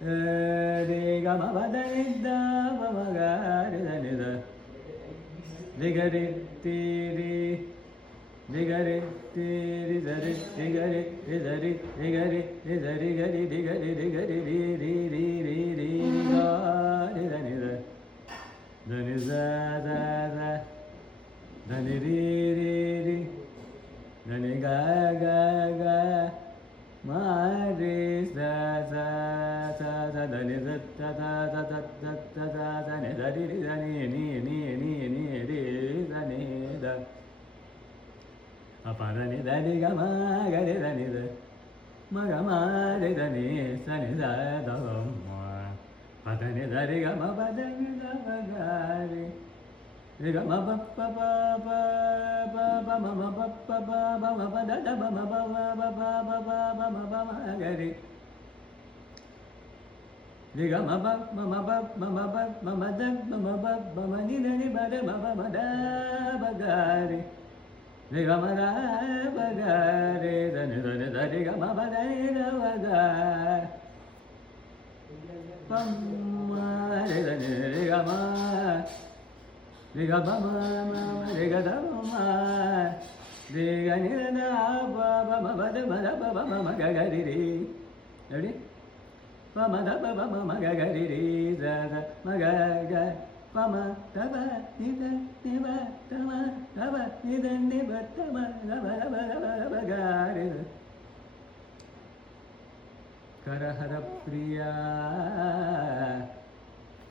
re ga ma ba da ni da ma ma ga re da ni da re ga re ti re re ga re ti re da re ga re da re ga re da re ga re ga re ga re re ga re da ni da ni za za za da ni re da ni ga ga ga ma re sa sa sa sa da ni za ta ta ta ta ta ta ta da ni da ni da ni re da ni da pa da ni da ni ga ma ga re da ni da ma ga ma re da ni sa ni da da ma pa da ni da re ga ma pa da ni da ma ga re re ga ma pa pa pa pa pa pa ma ma pa pa pa pa ma pa da da pa ma pa pa pa pa pa pa pa ma pa ma ga re re ga ma pa ma ma pa ma ma pa ma ma da ma ma pa ma ma ni da ni ba da ma pa ma da ba ga re re ga ma da ba ga re da ni da re ga ma pa da ni da ba ga pa ma re da ni re ga ma re ga ba ma ma re ga da ma re ga ni da na ba ba ma ba da ma da ba ba ma ma ga ga re re ready pa ma da ba ba ma ma ga ga re re da da ma ga ga pa ma da ba ni da ni ba da ma da ba ni da ni ba da ma da ba da ba da ba da ba ga re da Karahara Priya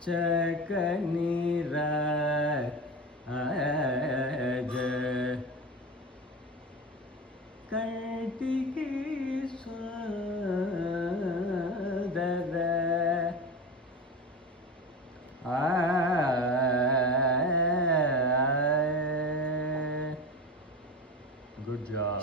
Chakanira Aja Kartiki Sudara Good job.